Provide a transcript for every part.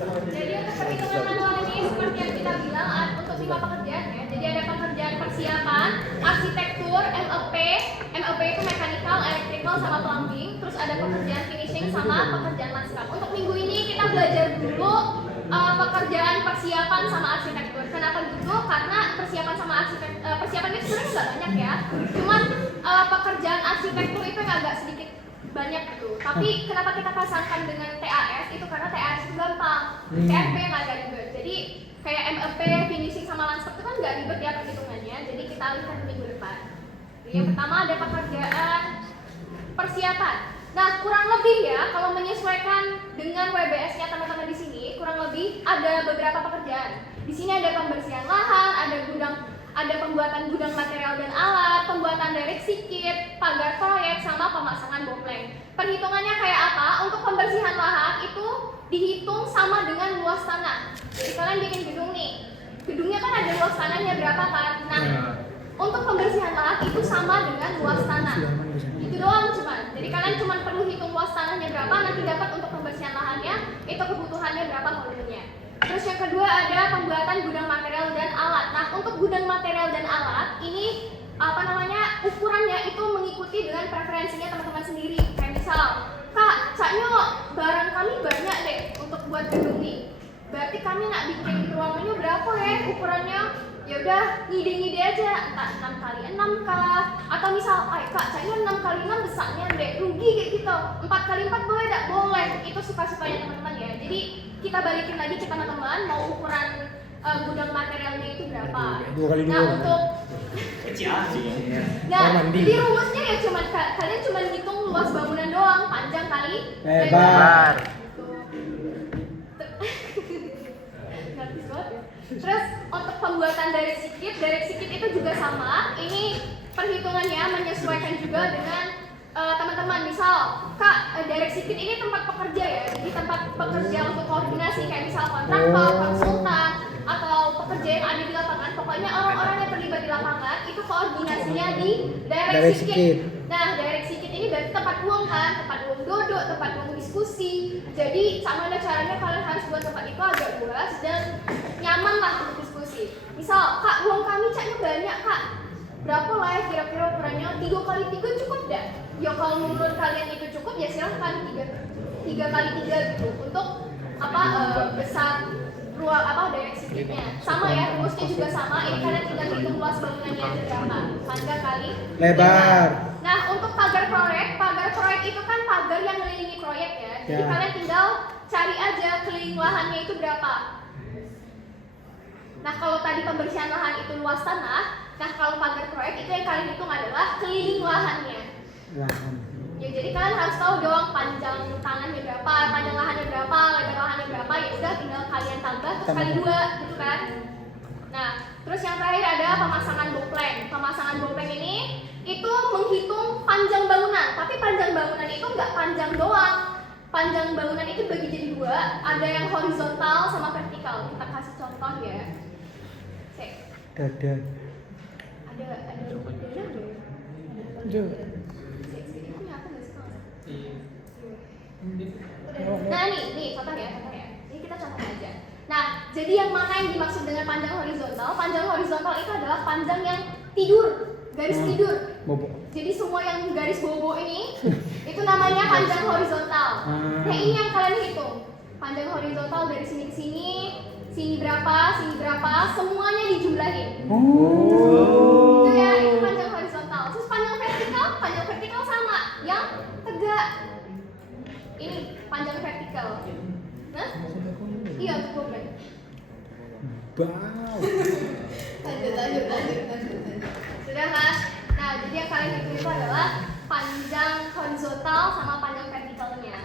Jadi untuk perhitungan manual ini seperti yang kita bilang untuk 5 pekerjaan ya. Jadi ada pekerjaan persiapan, arsitektur, MEP itu mechanical, electrical sama plumbing. Terus ada pekerjaan finishing sama pekerjaan lanskap. Untuk minggu ini kita belajar dulu pekerjaan persiapan sama arsitektur. Kenapa gitu? Karena persiapan sama persiapan itu sebenarnya nggak banyak ya. Cuman pekerjaan arsitektur itu yang agak sedikit banyak gitu. Tapi kenapa kita pasangkan dengan TAS itu karena TAS itu gampang, TMP yang agak ribet. Jadi kayak MEP, finishing sama lanskap itu kan nggak ribet ya perhitungannya. Jadi kita lihat minggu depan. Jadi yang pertama ada pekerjaan persiapan. Nah kurang lebih ya kalau menyesuaikan dengan WBS-nya teman-teman di sini kurang lebih ada beberapa pekerjaan. Di sini ada pembersihan lahan, ada pembuatan gudang material dan alat, pembuatan derek sikit, pagar proyek, sama pemasangan bompleng. Perhitungannya kayak apa? Untuk pembersihan lahan itu dihitung sama dengan luas tanah. Jadi kalian bikin gedung nih, gedungnya kan ada luas tanahnya berapa kan? Nah, untuk pembersihan lahan itu sama dengan luas tanah. Itu doang cuman. Jadi kalian cuma perlu hitung luas tanahnya berapa, nanti dapat untuk pembersihan lahannya, itu kebutuhannya berapa volumenya. Terus yang kedua ada pembuatan gudang material dan alat. Nah, untuk gudang material dan alat ini ukurannya itu mengikuti dengan preferensinya teman-teman sendiri. Kayak misal, Kak, Caknyo, barang kami banyak deh untuk buat gedung nih. Berarti kami nak bikin ruangannya berapa ya ukurannya? Ya udah ngide-ngide aja, entah 6x6 kah? Atau misal, Kak, Caknyo 6x6 besarnya deh, rugi kayak gitu. 4x4 boleh tak? Boleh. Itu suka-sukanya teman-teman ya. Jadi kita balikin lagi ke teman-teman mau ukuran gudang materialnya itu berapa. Nah untuk jadi rumusnya ya kalian cuma hitung luas bangunan doang, panjang kali lebar. Gratis banget ya. Terus untuk pembuatan derek sikit itu juga sama. Ini perhitungannya menyesuaikan juga dengan teman-teman. Misal, Kak, derek sikit ini tempat pekerja ya. Jadi tempat pekerja untuk koordinasi kayak misal kontraktor, konsultan, atau pekerja yang ada di lapangan. Pokoknya orang-orang yang terlibat di lapangan itu koordinasinya di derek sikit. Nah, derek sikit ini berarti tempat uang kan, tempat uang duduk, tempat uang diskusi. Jadi, sama caranya kalian harus buat tempat itu agak luas dan nyaman lah untuk diskusi. Misal, Kak, uang kami Caknya banyak, Kak. Berapa lah ya kira-kira ukurannya? 3x3 cukup dah? Ya kalau menurut kalian itu cukup ya silahkan 3x3 gitu untuk besar ruang derek sikitnya. Sama ya, rumusnya juga sama. Ini kalian tinggal hitung luas bangunannya aja berapa, panjang kali lebar. Nah untuk pagar proyek itu kan pagar yang mengelilingi proyek ya. Jadi kalian tinggal cari aja keliling lahannya itu berapa. Nah kalau tadi pembersihan lahan itu luas tanah, nah kalau pagar proyek itu yang kalian hitung adalah keliling lahannya. Ya jadi kalian harus tahu dong panjang tangannya berapa, panjang lahannya berapa, lebar lahannya berapa. Ya udah tinggal kalian tambah terus kali 2 gitu kan. Nah terus yang terakhir ada pemasangan bompleng. Pemasangan bompleng ini itu menghitung panjang bangunan, tapi panjang bangunan itu nggak panjang doang. Panjang bangunan itu bagi jadi 2, ada yang horizontal sama vertikal. Kita kasih contoh ya. Ada Nah nih contoh ya. Ini kita contoh aja. Nah, jadi yang mana yang dimaksud dengan panjang horizontal? Panjang horizontal itu adalah panjang yang garis tidur. Jadi semua yang garis bobo ini itu namanya panjang horizontal. Nah, ini yang kalian hitung. Panjang horizontal dari sini ke sini, sini berapa, semuanya dijumlahin. Itu ya, itu panjang horizontal. Terus panjang vertikal sama, yang tegak. Ini panjang vertikal. Nah, iya untuk bompleng. Lanjut. Sudah kan? Nah, jadi yang kalian hitung itu adalah panjang horizontal sama panjang vertikalnya.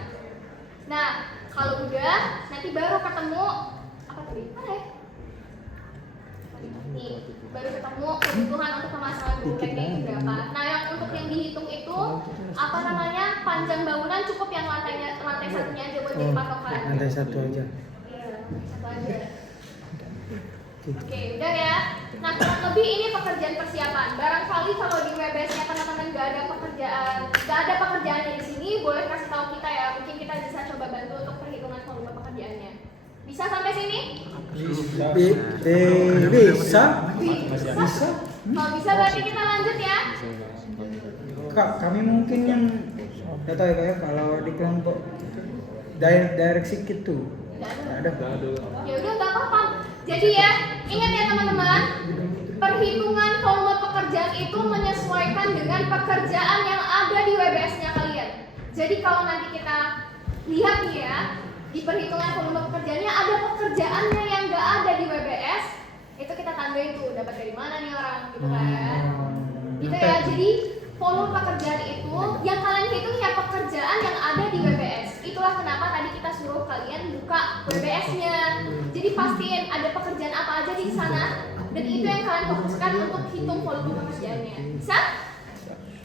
Nah, kalau udah, nanti baru ketemu apa tadi? Mana ya? Nih, baru ketemu kebutuhan untuk pemasangan bomplengnya itu berapa. Nah, yang untuk yang dihitung itu panjang bangunan cukup yang lantai satunya aja buat jadi patokan. Lantai 1 aja. Iya, 1 aja. Oke, udah ya. Nah, kurang lebih ini pekerjaan persiapan. Barangkali kalau di WBS-nya teman-teman nggak ada pekerjaannya di sini, boleh kasih tahu kita ya. Mungkin kita bisa coba bantu untuk perhitungan volume pekerjaannya. Bisa sampai sini? Bisa. Bisa. Kalau bisa berarti kita lanjut ya. Kak, kami mungkin yang nggak tahu ya Kak ya, kalau di kelompok direct sikit tuh ada. Ya udah nggak apa-apa. Jadi ya, ingat ya teman-teman, perhitungan volume pekerjaan itu menyesuaikan dengan pekerjaan yang ada di WBS-nya kalian. Jadi kalau nanti kita lihat nih ya, di perhitungan volume pekerjaannya ada pekerjaannya yang nggak ada di WBS, itu kita tandain tuh dapat dari mana nih orang, gitu kan? Gitu ya. Jadi volume pekerjaan itu yang kalian hitung ya pekerjaan yang ada di WBS. Itulah kenapa tadi kita suruh kalian buka WBS-nya. Jadi pastiin ada pekerjaan apa aja di sana dan itu yang kalian fokuskan untuk hitung volume pekerjaannya. Bisa?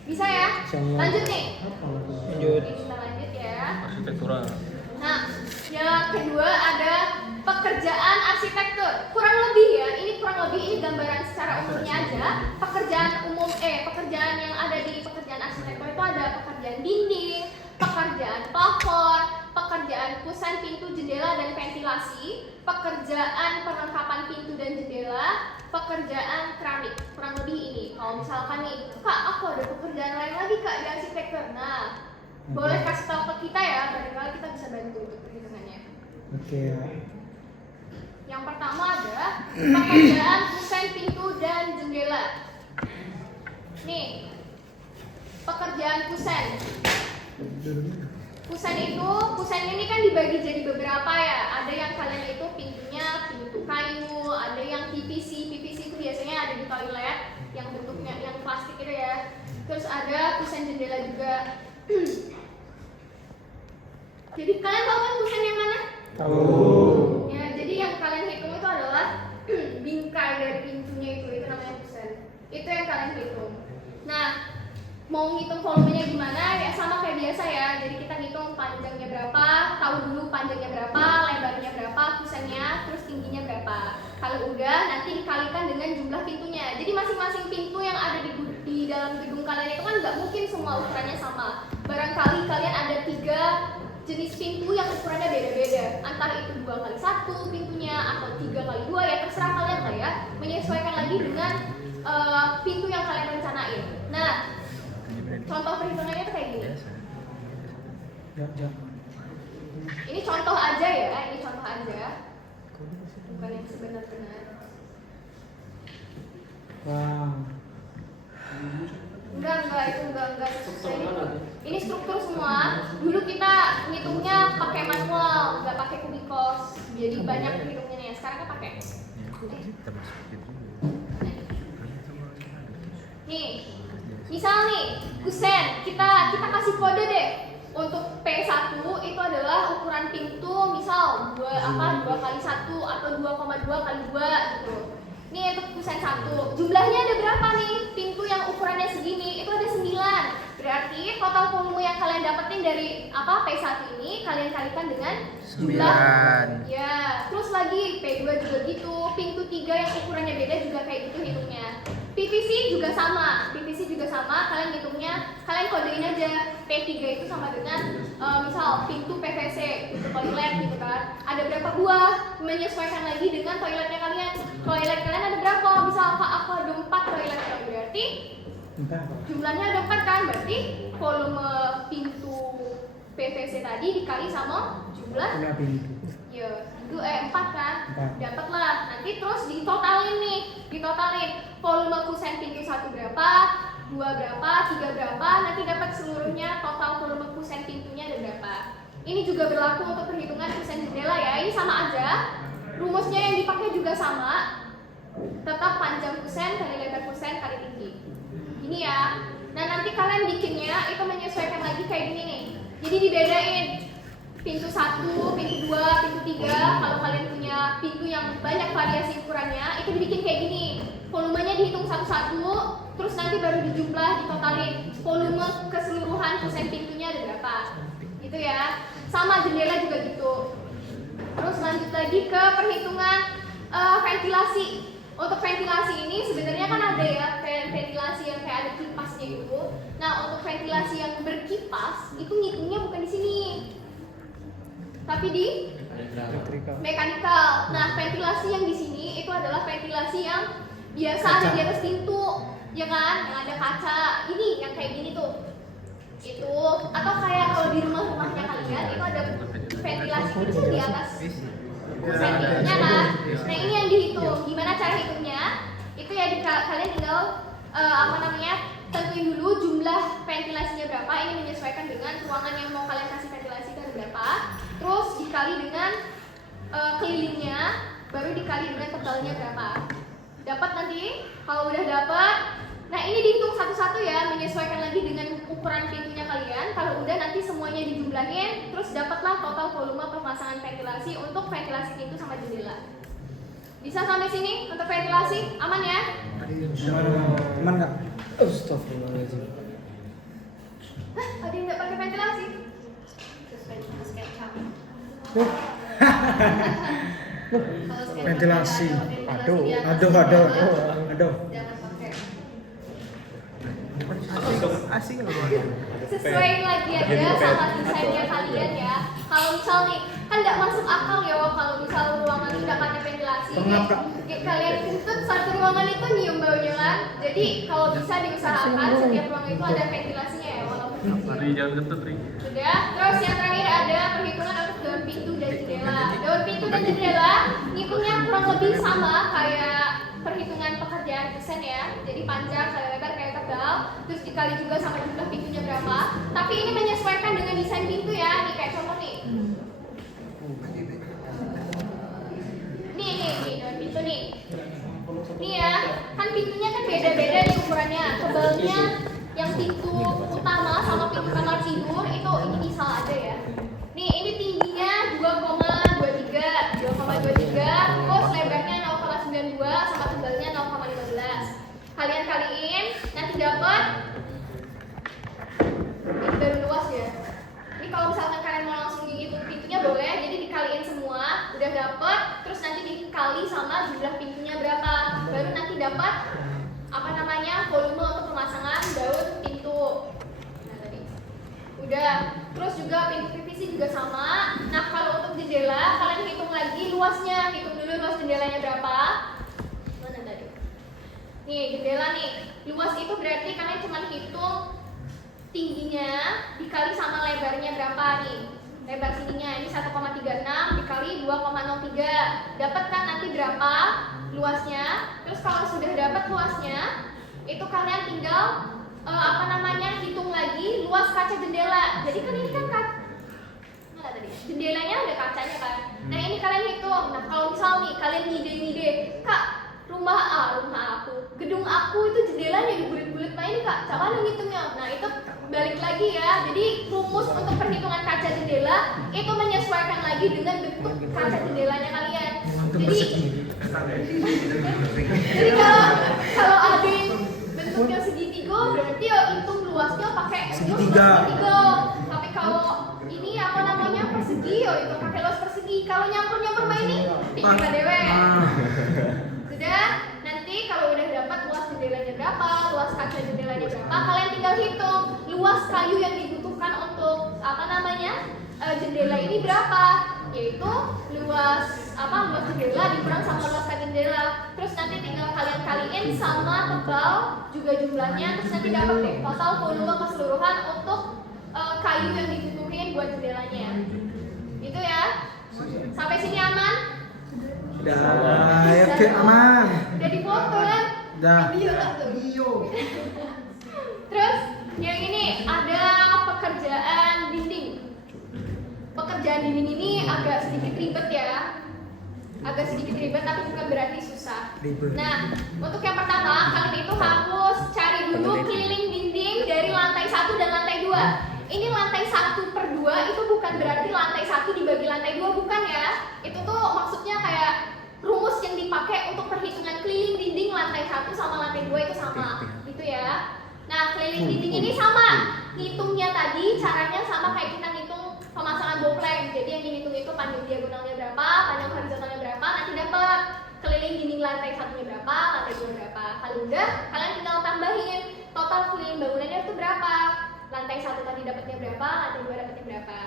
Bisa ya? Lanjut nih. Lanjut. Kita lanjut ya. Arsitektural. Nah, yang kedua ada pekerjaan arsitektur. Kurang lebih ya, ini gambaran secara umumnya aja. Pekerjaan yang ada di pekerjaan arsitektur itu ada pekerjaan dinding, pekerjaan plafon, pekerjaan kusen pintu, jendela dan ventilasi, pekerjaan perlengkapan pintu dan jendela, pekerjaan keramik. Kurang lebih ini. Kalau misalkan nih, Kak, aku ada pekerjaan lain lagi Kak di arsitektur. Nah, boleh kasih tahu ke kita ya, barangkali kita bisa bantu untuk perhitungannya. Oke. Yang pertama ada pekerjaan kusen pintu dan jendela. Nih, pekerjaan kusen. Kusen ini kan dibagi jadi beberapa ya. Ada yang kalian itu pintunya pintu kayu, ada yang PVC. PVC itu biasanya ada di toilet, yang bentuknya yang plastik itu ya. Terus ada kusen jendela juga. Jadi kalian tahu kan kusen yang mana? Tahu. Ya, jadi yang kalian hitung itu adalah bingkai dari pintunya itu namanya kusen. Itu yang kalian hitung. Nah, mau ngitung volumenya gimana? Ya sama kayak biasa ya. Jadi kita ngitung panjangnya berapa, tahu dulu panjangnya berapa, lebarnya berapa, kusennya, terus tingginya berapa. Kalau udah, nanti dikalikan dengan jumlah pintunya. Jadi masing-masing pintu yang ada di dalam gedung kalian itu kan nggak mungkin semua ukurannya sama. Barangkali kalian ada 3 jenis pintu yang ukurannya beda-beda, entah itu 2x1 pintunya atau 3x2, ya terserah kalian lah ya, menyesuaikan lagi dengan pintu yang kalian rencanain. Nah, contoh perhitungannya itu kayak gini. Ini contoh aja ya, bukan yang sebenar-benar. Wow. Enggak. Ini struktur semua. Dulu kita ngitungnya pakai manual, nggak pakai kubikos. Jadi banyak perhitungannya ya. Sekarang kan pakai. Nih, misal nih, kusen. Kita kasih kode deh. Untuk P1 itu adalah ukuran pintu, misal 2x1 atau 2,2x2 gitu. Nih untuk kusen 1, jumlahnya ada berapa nih? Pintu yang ukurannya segini, itu ada 9. Berarti total volume yang kalian dapetin dari P1 ini kalian kalikan dengan jumlah 9. ya, terus lagi P2 juga gitu. Pintu 3 yang ukurannya beda juga kayak gitu hitungnya. PVC juga sama, kalian hitungnya, kalian kodein aja P3 itu sama dengan misal pintu PVC, pintu toilet gitu kan. Ada berapa buah, menyesuaikan lagi dengan toiletnya kalian. Toilet kalian ada berapa? Misal aku ada 4 toilet, berarti jumlahnya ada 4 kan, berarti volume pintu PVC tadi dikali sama jumlah pintu. ya, 4 kan? 4. Dapatlah. Nanti terus ditotalin volume kusen pintu 1 berapa, 2 berapa, 3 berapa, nanti dapat seluruhnya total volume kusen pintunya ada berapa. Ini juga berlaku untuk perhitungan kusen jendela ya. Ini sama aja. Rumusnya yang dipakai juga sama. Tetap panjang kusen kali lebar kusen kali tinggi. Ini ya. Nah, nanti kalian bikinnya itu menyesuaikan lagi kayak gini nih. Jadi dibedain pintu 1, pintu 2, pintu 3. Kalau kalian punya pintu yang banyak variasi ukurannya, itu dibikin kayak gini. Volumenya dihitung satu-satu, terus nanti baru dijumlah, ditotalin volume keseluruhan kusen pintunya ada berapa. Gitu ya. Sama jendela juga gitu. Terus lanjut lagi ke perhitungan ventilasi. Untuk ventilasi ini sebenarnya kan ada ya ventilasi yang kayak ada kipasnya gitu. Nah, untuk ventilasi yang berkipas itu ngitungnya bukan di sini, tapi di Elektrikal. Mekanikal. Nah, ventilasi yang di sini itu adalah ventilasi yang biasa ada di atas pintu, ya kan? Yang ada kaca. Ini yang kayak gini tuh. Itu atau kayak kalau di rumah-rumahnya kalian itu ada ventilasi kecil di atas pintunya kan. Nah, ini yang dihitung. Gimana cara hitungnya? Itu ya kalian tinggal tentuin dulu jumlah ventilasinya berapa. Ini menyesuaikan dengan ruangan yang mau kalian kasih ventilasi itu ada berapa. Terus dikali dengan kelilingnya, baru dikali dengan tebalnya berapa. Dapat nanti. Kalau udah dapat, nah ini dihitung satu-satu ya, menyesuaikan lagi dengan ukuran pintunya kalian. Kalau udah nanti semuanya dijumlahin, terus dapatlah total volume pemasangan ventilasi untuk ventilasi pintu sama jendela. Bisa sampai sini untuk ventilasi? Aman ya? Aman nggak? Astagfirullahaladzim. Hah, ada yang nggak pakai ventilasi? Sesuai SketchUp. Ventilasi. Aduh. Jangan pakai. Asing loh. Sesuai lagi aja sama desainnya kalian ya. Kalau misal nih, kan nggak masuk akal ya kalau misal ruangan tidak pakai ventilasi. Pengap, Kak. Kalian tuntut satu ruangan itu nyium baunya kan. Jadi kalau bisa diusahakan setiap ruangan itu ada ventilasinya ya, walaupun kecil. Jangan kentut, Ri. Sudah. Terus yang terakhir ada perhitungan untuk daun pintu dan jendela. Daun pintu dan jendela ngitungnya kurang lebih sama kayak perhitungan pekerjaan desain ya. Jadi panjang, kali lebar, kayak tebal. Terus dikali juga sama jumlah pintunya berapa. Tapi ini menyesuaikan dengan desain pintu ya. Nih kayak contoh nih. Nih daun pintu nih. Nih ya, kan pintunya kan beda-beda nih ukurannya. Tebalnya yang pintu utama sama pintu kamar tidur itu ini misal aja ya. Nih ini tingginya 2,23, terus lebarnya 0,92 sama tebalnya 0,15. Kalian kaliin nanti dapat ini baru luas ya. Ini kalau misalkan kalian mau langsung ngitung pintunya boleh, jadi dikaliin semua, udah dapat, terus nanti dikali sama jumlah pintunya berapa, baru nanti dapat volume untuk pemasangan daun pintu. Nah tadi udah. Terus juga pintu PVC juga sama. Nah kalau untuk jendela kalian hitung lagi luasnya, hitung dulu luas jendelanya berapa. Mana tadi? Nih jendela nih, luas itu berarti kalian cuma hitung tingginya dikali sama lebarnya berapa nih. Lebar sininya ini 1,36 dikali 2,03. Dapat kan nanti berapa luasnya? Terus kalau sudah dapat luasnya, itu kalian tinggal hitung lagi luas kaca jendela. Jadi kan ini kan mana tadi? Jendelanya ada kacanya kan. Nah, ini kalian hitung. Nah, kalau misal nih kalian ngide-ngide, "Kak, rumah aku, gedung aku itu jendelanya dibulet-bulet, nah ini Kak, cara ngitungnya?" Nah, itu balik lagi ya. Jadi rumus untuk perhitungan kaca jendela itu menyesuaikan lagi dengan bentuk kaca jendelanya kalian. Jadi kalau ada bentuknya segitiga berarti ya hitung luasnya pakai segitiga. Tapi kalau ini persegi ya itu pakai luas persegi. Kalau nyampur mah ini tinggal dewe. Sudah, nanti kalau udah dapat luas jendelanya berapa, luas kaca jendelanya berapa, kalian tinggal hitung luas kayu yang dibutuhkan untuk jendela ini berapa, yaitu luas jendela dikurang sama luas kaca jendela. Terus nanti tinggal kalian kaliin sama tebal juga jumlahnya, terus nanti dapat deh total volume keseluruhan untuk kayu yang dibutuhin buat jendelanya. Itu ya. Sampai sini aman? Udah, oke aman. Jadi foto kan? Udah. Video. Terus yang ini ada pekerjaan dinding. Pekerjaan dinding ini agak sedikit ribet ya. Tapi bukan berarti susah. Ribet. Nah, untuk yang pertama kalian itu harus cari dulu keliling dinding dari lantai 1 dan lantai 2. Ini lantai 1/2 itu bukan berarti lantai 1 dibagi lantai 2, bukan ya. Itu tuh maksudnya kayak rumus yang dipakai untuk perhitungan keliling dinding lantai 1 sama lantai 2 itu sama. Gitu ya. Nah, keliling dinding ini sama. Ngitungnya tadi caranya sama kayak kita ngitung pemasangan bopleng. Jadi yang dihitung itu panjang diagonalnya berapa, panjang horizontalnya berapa, nanti dapat keliling dinding lantai 1-nya berapa, lantai 2 berapa. Kalau udah, kalian tinggal tambahin total keliling bangunannya itu berapa. Lantai 1 tadi dapatnya berapa, lantai 2 dapatnya berapa.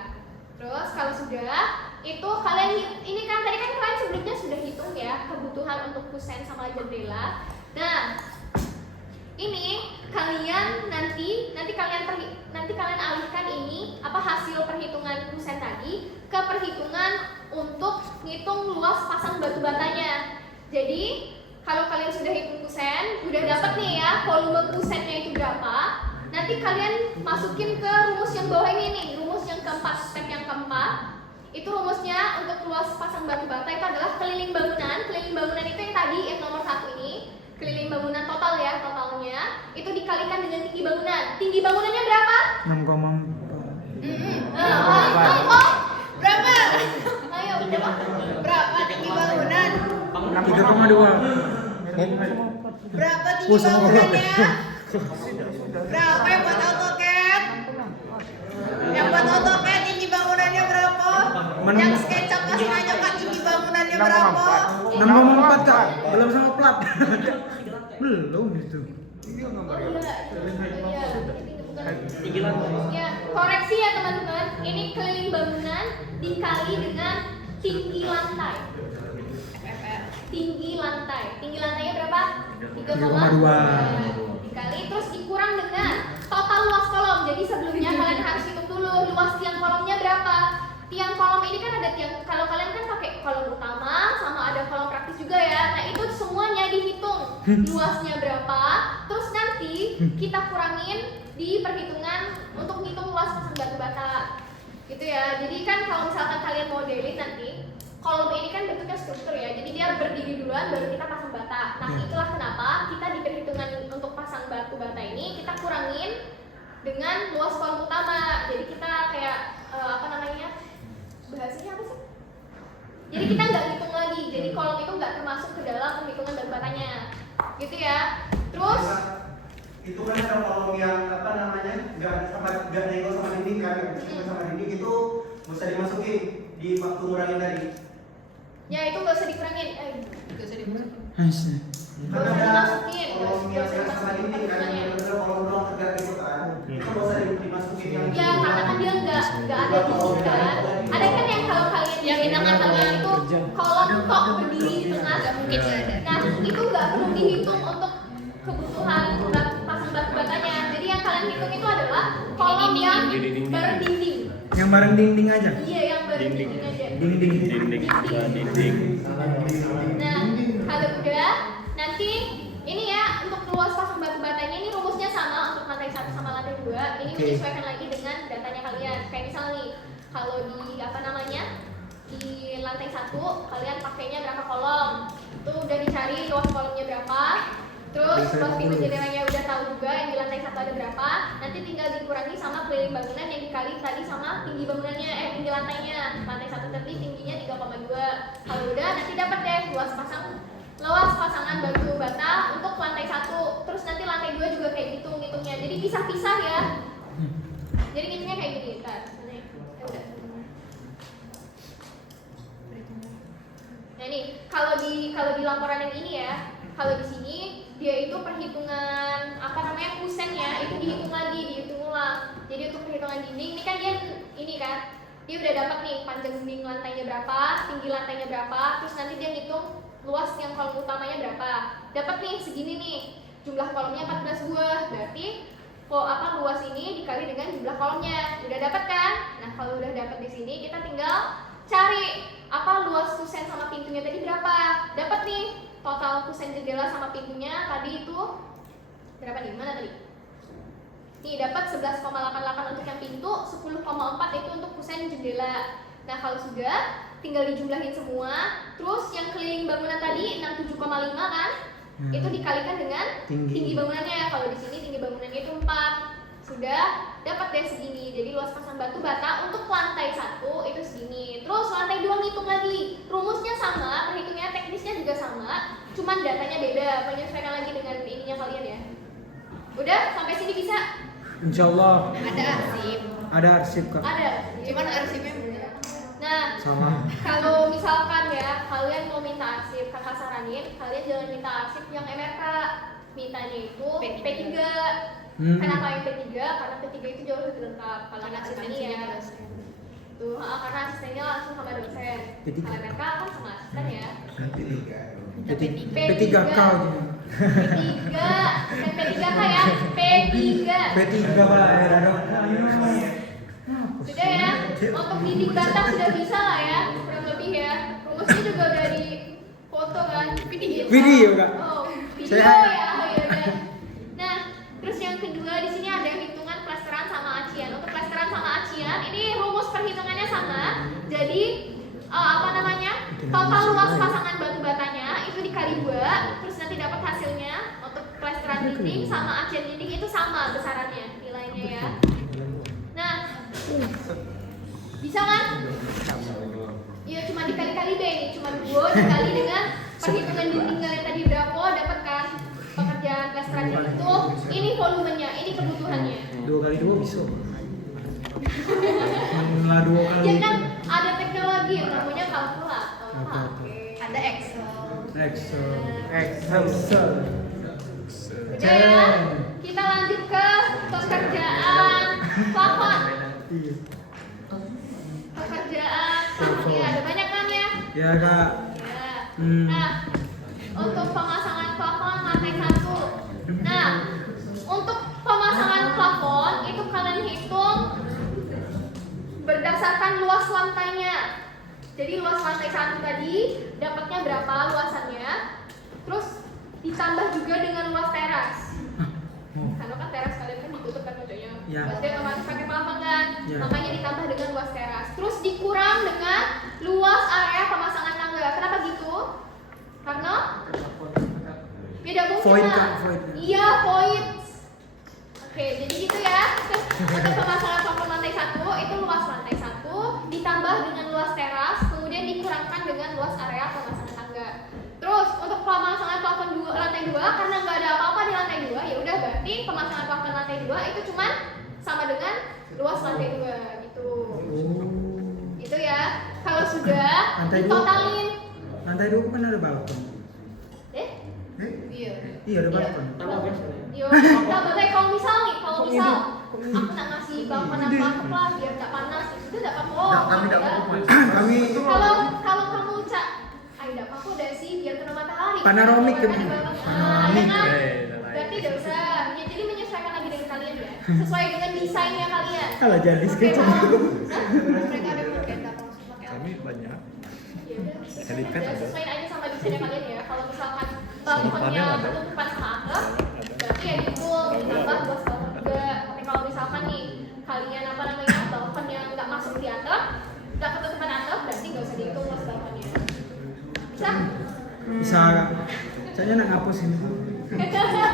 Terus kalau sudah, itu kalian ini kan tadi kan kalian sebelumnya sudah hitung ya kebutuhan untuk kusen sama jendela. Nah, ini kalian nanti kalian alihkan ini hasil perhitungan kusen tadi ke perhitungan untuk ngitung luas pasang batu batanya. Jadi kalau kalian sudah hitung kusen, udah dapat nih ya volume kusennya itu berapa. Nanti kalian masukin ke rumus yang bawah ini nih, rumus yang keempat, step yang keempat. Itu rumusnya untuk luas pasang batu bata itu adalah keliling bangunan. Keliling bangunan itu yang tadi yang nomor 1 ini. Keliling bangunan total ya, totalnya itu dikalikan dengan tinggi bangunan. Tinggi bangunannya berapa? 6,4. Berapa? Ayo, berapa? Berapa tinggi bangunan? 3,2. Berapa tinggi bangunannya? Berapa yang buat AutoCAD? Yang buat AutoCAD tinggi bangunannya berapa? Yang SketchUp kasih aja Kak tinggi bangunannya berapa? 6,4 Kak, belum sama plat. Belum itu. Tinggi lantai. Ya, koreksi ya teman-teman. Ini keliling bangunan dikali dengan tinggi lantai. Tinggi lantai. Tinggi lantainya berapa? 3,2. Dikali terus dikurang dengan total luas kolom. Jadi sebelumnya kalian harus hitung dulu luas tiang kolomnya berapa. Tiang kolom ini kan ada tiang, kalau kalian kan pakai kolom utama sama ada kolom praktis juga ya. Nah, itu semuanya dihitung luasnya berapa. Terus nanti kita kurangin di perhitungan untuk ngitung luas pasang batu bata. Gitu ya. Jadi kan kalau misalkan kalian mau delete nanti kolom ini kan bentuknya struktur ya, jadi dia berdiri duluan baru kita pasang bata. Nah, itulah kenapa kita di perhitungan untuk pasang batu bata ini kita kurangin dengan luas kolom utama. Jadi kita kayak bahasanya apa sih? Jadi kita nggak hitung lagi, jadi kolom itu nggak termasuk ke dalam penghitungan batu batanya, gitu ya. Terus itu kan ada kolom yang nggak nengok sama dinding kan, sama dinding itu bisa dimasukin di waktu ngurangin tadi. ya itu nggak usah dikurangin, Nggak usah dimasukin. nggak usah dimasukin, kolom yang sama dinding kan, yang bener kolom doang tegak gitu kan, itu nggak usah dimasukin yang. Ya karena kan dia nggak ada di sini kan. Ada kan yang kalau kalian Yang hitungan kalian itu kolom kok berdiri di tengah, Nggak mungkin nggak ada. Nah itu nggak perlu dihitung untuk kebutuhan pasang batu batanya. Jadi yang kalian hitung itu adalah kolom yang berdinding. Yang bareng dinding aja. Iya yang berdinding aja. Dinding. Nah kalau udah nanti ini ya untuk luas pasang batu batanya ini rumusnya sama untuk lantai 1 sama lantai 2. Ini Oke. menyesuaikan lagi dengan datanya kalian. Kayak misal nih kalau di di lantai 1 kalian pakainya berapa kolom, itu udah dicari luas kolomnya berapa. Terus luas pintu jendelanya udah tahu juga yang di lantai 1 ada berapa. Nanti tinggal dikurangi sama keliling bangunan yang dikali tadi sama tinggi bangunannya, tinggi lantainya. Lantai 1 tadi tingginya 3,2. Kalau udah nanti dapat deh luas pasangan batu bata untuk lantai 1. Terus nanti lantai 2 juga kayak gitu ngitungnya. Jadi pisah-pisah ya. Jadi ngitungnya kayak gini kan. Ya udah. Nah ini kalau di laporan yang ini ya, kalau di sini dia itu perhitungan kusennya itu dihitung ulang. Jadi untuk perhitungan dinding ini kan dia udah dapat nih panjang dinding lantainya berapa, tinggi lantainya berapa, terus nanti dia ngitung luas yang kolom utamanya berapa. Dapat nih segini nih, jumlah kolomnya 14 buah. Berarti luas ini dikali dengan jumlah kolomnya. Udah dapat kan? Nah, kalau udah dapat di sini kita tinggal cari luas kusen sama pintunya tadi berapa. Dapat nih total kusen jendela sama pintunya tadi itu berapa nih? Mana tadi? Nih dapat 11,88 untuk yang pintu, 10,4 itu untuk kusen jendela. Nah, kalau sudah tinggal dijumlahin semua. Terus yang keliling bangunan tadi 67,5 kan? Itu dikalikan dengan tinggi bangunannya. Kalau di sini tinggi bangunannya itu 4. Sudah dapat deh segini. Jadi luas pasang batu bata untuk lantai 1 itu segini. Terus lantai 2 ngitung lagi. Rumusnya sama, perhitungnya teknisnya juga sama, cuman datanya beda. Menyesuaikan lagi dengan ininya kalian ya. Udah sampai sini bisa? Insyaallah. Ada arsip. Ada arsip Kak. Ada. Cuman arsipnya Nah, Sama. kalau misalkan ya kalian mau minta arsip, kakak saranin kalian jangan minta arsip yang MRK, mintanya itu P3. Kenapa yang P3? Karena P3 itu jauh lebih lengkap. Kalau karena kata kami asistensinya ya, jelas. Gitu. Karena asistennya langsung sama dosen. P3. Kalau MRK kan sama asisten ya. P3K aja. P3, bukan P3K ya, P3. P3 lah ya dong. Sudah ya, untuk dinding batang sudah bisa lah ya, kurang lebih ya. Rumusnya juga udah di foto kan, Video, Kak. Oh, video Saya- ya, oh ya udah. Nah, terus yang kedua di sini ada hitungan plesteran sama acian. Untuk plesteran sama acian, ini rumus perhitungannya sama. Jadi apa namanya? Total luas pasangan batu batanya itu dikali 2, terus nanti dapat hasilnya. Untuk plesteran dinding sama acian dinding itu sama besarannya nilainya ya. Nah, bisa kan? Iya, cuma dikali-kali B nih, cuma 2 dikali dengan perhitungan dinding kalian tadi berapa, dapat kan pekerjaan plesterannya itu. Ini volumenya, ini kebutuhannya. 2 kali 2 bisa. Lah 2 kali. Ya kan ada teknologi yang namanya kalkulator. Oke. Oke. Ada Excel. Excel. Udah ya, kita lanjut ke pekerjaan plafon. Iya. Pekerjaan plafon ya, ada banyak kan ya? Ya, Kak. Ya. Hmm. Nah, untuk pemasangan plafon lantai 1. Nah, untuk pemasangan plafon itu kalian hitung berdasarkan luas lantainya. Jadi luas lantai 1 tadi dapatnya berapa luasannya? Terus ditambah juga dengan luas teras. Karena kan teras kalian kan ditutup kan kancanya. Ya. Berarti otomatis pakai plafon kan. Ya. Makanya ditambah dengan luas teras. Terus dikurang dengan luas area pemasangan tangga. Kenapa gitu? Karena beda mungkin Void, lah. Kak, void. Iya, void. Oke, jadi gitu ya. Terus untuk pemasangan plafon lantai 1 itu luas lantai 1 ditambah dengan luas teras, kemudian dikurangkan dengan luas area pemasangan tangga. Terus untuk pemasangan plafon lantai 2 karena nggak ada apa-apa di lantai 2, ya udah berarti pemasangan plafon lantai 2 itu cuman sama dengan luas lantai 2 gitu. Gitu ya. Kalau sudah Lantai 2. ditotalin. Lantai 2 kan ada balkon. Iya. Iya, ada balkon. Yo, nah bagai kalau misal nih, kalau misal aku nak ngasih balkon yang pelakep lah biar nggak panas, itu nggak apa-apa. Kami tidak ya. apa-apa. Kami Kalau kamu cak, ayo nggak apa-apa deh sih biar kena matahari. Panoramik Kan kan? di balkon. Panoramik. Ya kan? Berarti nggak usah. Ya, jadi menyesuaikan lagi dengan kalian ya, sesuai dengan desainnya kalian. kalau jadi Oke, sketch. Hah? Mereka ada program apa pakai apa? Kami banyak. Ya udah, Edit kan ada. sesuaiin aja sama desainnya kalian ya. Kalau misalkan Sama balkonnya panel ada. penutupan sama atap, berarti ya gitu ditambah luas balkon juga. Tapi kalau misalkan nih kalian apa namanya balkon yang nggak masuk di atap, nggak ketutupan atap, berarti nggak usah dihitung luas balkonnya. Bisa? Bisa, Kak. Saya nak ngapus ini. Janganlah.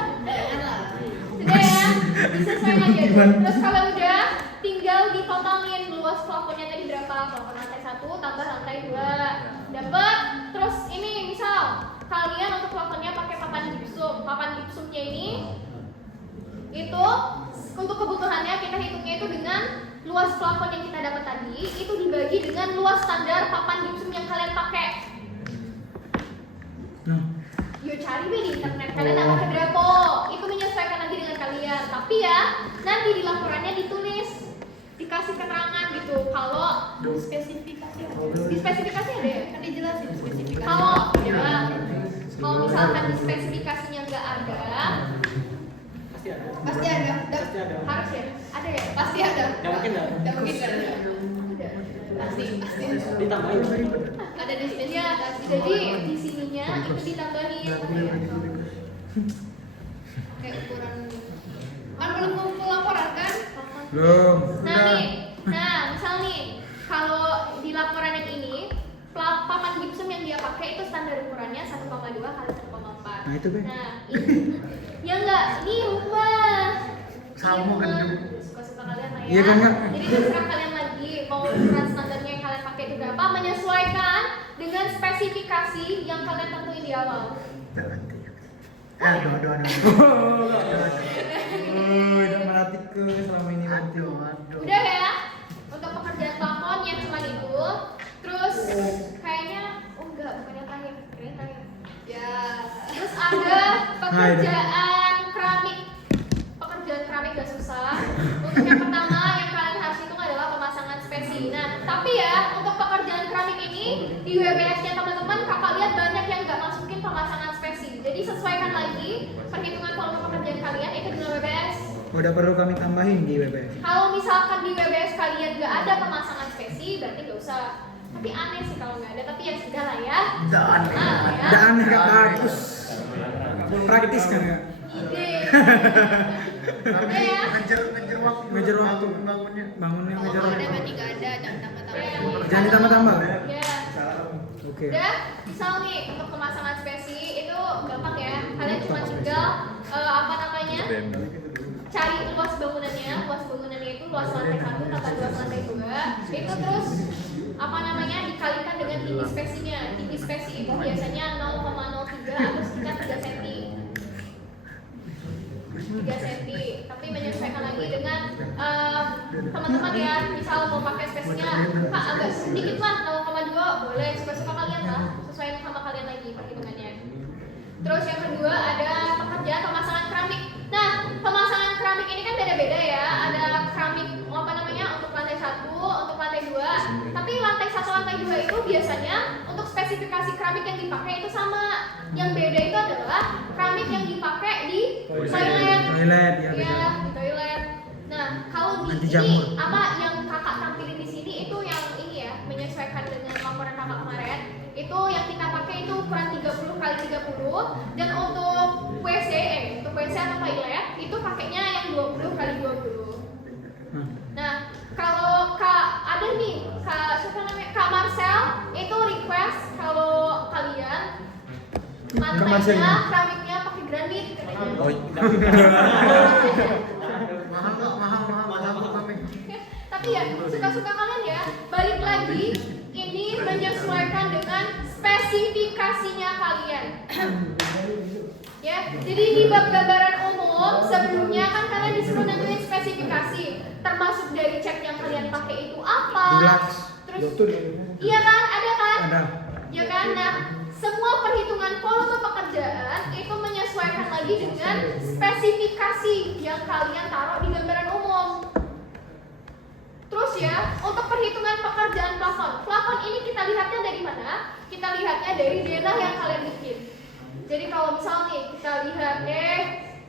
Sudah ya, disesuaikan aja. Gimana? Terus kalau udah, tinggal ditotalin luas plafonnya tadi berapa. Plafon lantai 1 tambah lantai 2 dapat. Terus ini misal kalian untuk plafonnya pakai papan gipsum. Papan gipsumnya ini itu untuk kebutuhannya kita hitungnya itu dengan luas plafon yang kita dapat tadi itu dibagi dengan luas standar papan gipsum yang kalian pakai. Nah, Yo cari deh di internet kalian nak pakai berapa. Itu menyesuaikan lagi dengan kalian. Tapi ya nanti di laporannya ditulis, dikasih keterangan gitu. Kalau Spesifikasi apa? di spesifikasi ada ya. Kan dijelasin spesifikasi. Kalau ya, kalau misalkan di spesifikasinya nggak ada, Pasti ada. harus ya. Ada ya. Pasti ada. Nggak mungkin nggak? Nggak mungkin nggak ada. Ada. Pasti Ditambahin. Ada di spesifikasi. Jadi di sininya itu ditambahin. kayak ukuran. Kan belum ngumpul laporan kan? belum. Nah nih, misal nih, kalau di laporan yang ini, papan gipsum yang dia pakai itu standar ukurannya 1,2 kali 1,4. Nah, itu, Be. Nah, ini, ya enggak, ini rumah. Sama kan, Ini Du. rumah. Suka-suka kalian lah ya. Iya kan, Kak? Jadi terserah kalian lagi mau ukuran standarnya yang kalian pakai itu berapa, menyesuaikan dengan spesifikasi yang kalian tentuin di awal. Aduh. Udah merhatiku selama ini nanti. Udah ya, untuk pekerjaan plafon yang cuma itu. Terus kayaknya, oh enggak, bukan yang terakhir, kayaknya terakhir. Ya. Terus ada pekerjaan keramik. Pekerjaan keramik gak susah. Untuk yang pertama yang kalian harus hitung adalah pemasangan spesi. Nah, tapi Udah perlu kami tambahin di WBS. Kalau misalkan di WBS kalian nggak ada pemasangan spesi, berarti nggak usah. Tapi aneh sih kalau nggak ada, tapi ya sudah lah ya. Dan Ya. Dan nggak bagus. Praktis kan ya? Ide. Tapi Ya. ngejar waktu. Ngejar waktu. Bangunnya. Bangunnya kalau ngejar ada waktu. berarti nggak ada, jangan tambah-tambah. Ya. Jangan ditambah-tambah. Ya. Oke. Udah, misal nih untuk pemasangan spesi itu gampang ya. Kalian cuma tinggal apa namanya? Cari luas bangunannya. Luas bangunannya itu luas lantai 1 tambah luas lantai 2. Itu terus apa namanya? Dikalikan dengan tinggi spesinya. Tinggi spesi itu biasanya 0,03 atau sekitar 3 cm. 3 cm, tapi menyesuaikan lagi dengan teman-teman ya. Misal mau pakai spesinya Pak agak sedikit lah 0,2 boleh, suka-suka kalian lah, sesuai sama kalian lagi perhitungannya. Terus yang kedua ada pekerjaan pemasangan keramik. Nah, pemasangan keramik ini kan beda-beda ya. Ada keramik apa namanya untuk lantai 1, untuk lantai 2. Tapi lantai 1, lantai 2 itu biasanya untuk spesifikasi keramik yang dipakai itu sama. Yang beda itu adalah keramik yang dipakai di toilet. Toilet ya beda. Iya, di toilet. Nah, kalau di Anti ini jamur. apa yang kakak tampilin di sini itu yang ini ya, menyesuaikan dengan laporan kakak kemarin. Itu yang kita pakai itu ukuran 30 kali 30 dan untuk untuk WC atau toilet itu pakainya yang 20 kali 20. Nah, kalau Kak ada nih, siapa namanya? Kak Marcel itu request kalau kalian Marcel lantainya ini? keramiknya pakai granit katanya. Oh, Mahal kami. Tapi ya suka-suka kalian ya. Balik lagi, ini menyesuaikan dengan spesifikasinya kalian. Ya, jadi di bab gambaran umum sebelumnya kan kalian disuruh nentuin spesifikasi, termasuk dari cek yang kalian pakai itu apa. Dulux. Terus, iya kan, ada kan? Ada. Ya kan, nah semua perhitungan volume pekerjaan itu menyesuaikan lagi dengan spesifikasi yang kalian taruh di gambaran umum. Terus ya, untuk perhitungan pekerjaan plafon. Plafon ini kita lihatnya dari mana? Kita lihatnya dari denah yang kalian bikin. Jadi kalau misal nih kita lihat,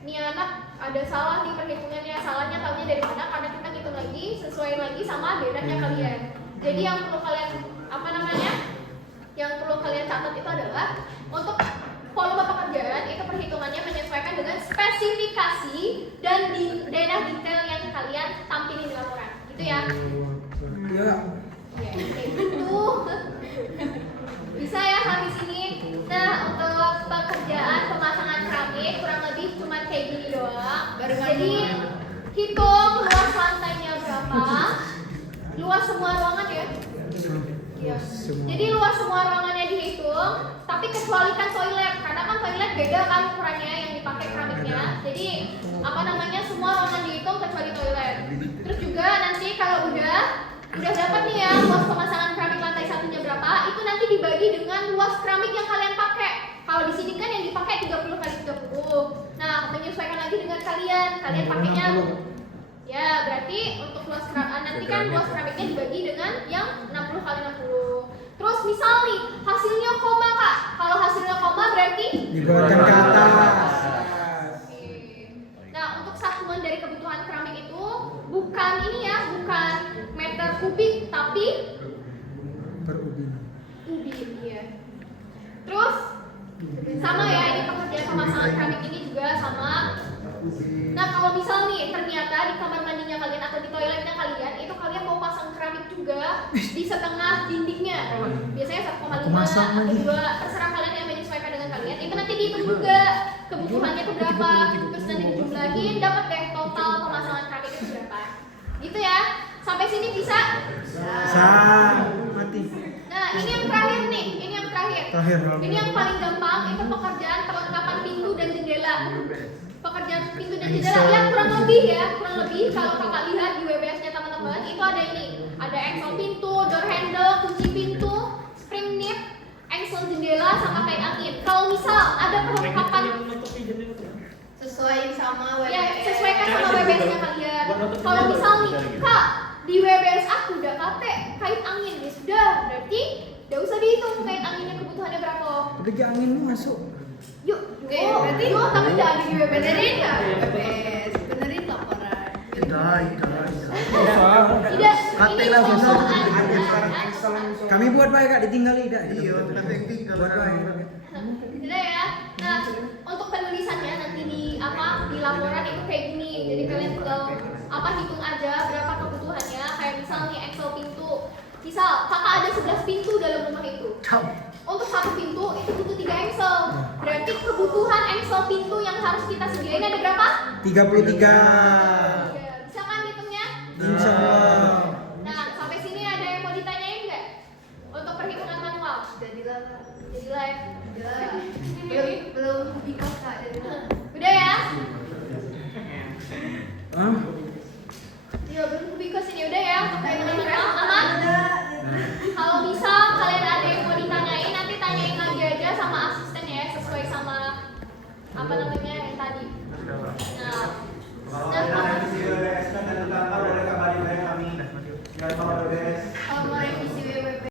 nih anak ada salah nih perhitungannya, salahnya tahunya dari mana? Karena kita hitung lagi, sesuai lagi sama denahnya kalian. Jadi yang perlu kalian apa namanya? Yang perlu kalian catat itu adalah untuk volume pekerjaan itu perhitungannya menyesuaikan dengan spesifikasi dan denah detail yang kalian tampilin di laporan. Gitu ya. Iya Kak. Ya, kayak gitu. Bisa ya habis ini. Nah, untuk pekerjaan pemasangan keramik kurang lebih cuma kayak gini doang. Jadi hitung luas lantainya berapa, luas semua ruangan ya. Iya. Jadi luas semua ruangannya dihitung, tapi kecualikan toilet karena kan toilet beda kan ukurannya yang dipakai keramiknya. Jadi apa namanya semua ruangan dihitung kecuali toilet. Terus juga nanti kalau udah dapat nih ya luas pemasangan keramik lantai satunya berapa, itu nanti dibagi dengan luas keramik yang kalian pakai. Kalau di sini kan yang dipakai 30 kali 30. Nah, menyesuaikan lagi dengan kalian. Kalian pakainya ya berarti untuk luas keramik nanti kan luas keramiknya dibagi dengan yang 60 kali 60. Terus misal nih hasilnya koma Kak. Kalau hasilnya koma berarti Dibuatkan ke atas. Oke. Nah, untuk satuan dari kebutuhan keramik itu bukan ini ya, bukan meter kubik tapi Per ubin. ubin ya. Terus sama ya, ini pekerjaan pemasangan keramik ini juga sama. Nah, kalau misal nih ternyata di kamar mandinya kalian atau di toiletnya kalian itu kalian mau pasang keramik juga di setengah dindingnya. Biasanya 1,5 atau 2, terserah kalian yang menyesuaikan dengan kalian. Itu nanti dihitung juga kebutuhannya itu berapa. Terus nanti dijumlahin dapat deh total pemasangan keramik itu berapa. Gitu ya. Sampai sini bisa? Mati. Nah, ini yang terakhir nih, ini yang terakhir. Terakhir. Ini yang paling gampang itu pekerjaan perlengkapan pintu dan jendela. Pekerjaan pintu dan jendela ya kurang lebih kalau kakak lihat di WBS-nya teman-teman itu ada ini, ada engsel pintu, door handle, kunci pintu, spring nip, engsel jendela sama kait angin. Kalau misal ada perlengkapan Sesuaiin sama WBS. ya sesuaikan sama WBS-nya kalian. Kalau misal nih Kak di WBS aku udah kate kait angin ya sudah, berarti udah usah dihitung kait anginnya kebutuhannya berapa. Tapi ke angin masuk. Yuk, Oke, berarti tapi udah ada di WBS. benerin nggak WBS? Benerin laporan. Tidak, Kate ini lah, contoh susah. aja. Kami buat baik kak ditinggal tidak. Iya, nanti yang tinggal. Buat baik. Tidak ya. Nah, untuk penulisannya nanti di laporan itu kayak gini. Jadi kalian tinggal hitung aja berapa kebutuhannya. Kayak misal nih Excel pintu. Misal kakak ada 11 pintu dalam rumah itu. Untuk satu pintu itu butuh 3 Excel. Berarti kebutuhan Excel pintu yang harus kita sediain ada berapa? 33. Bisa kan hitungnya? Insya Allah. Nah, sampai sini ada yang mau ditanyain nggak? Untuk perhitungan manual? Jadilah ya. Belum dikos kak. Udah ya? Hah? Iya, belum kubikos ini udah ya. Untuk perhitungan manual aman? Kalau misal kalian ada yang mau ditanyain, nanti tanyain lagi aja sama asisten ya, sesuai sama yang tadi.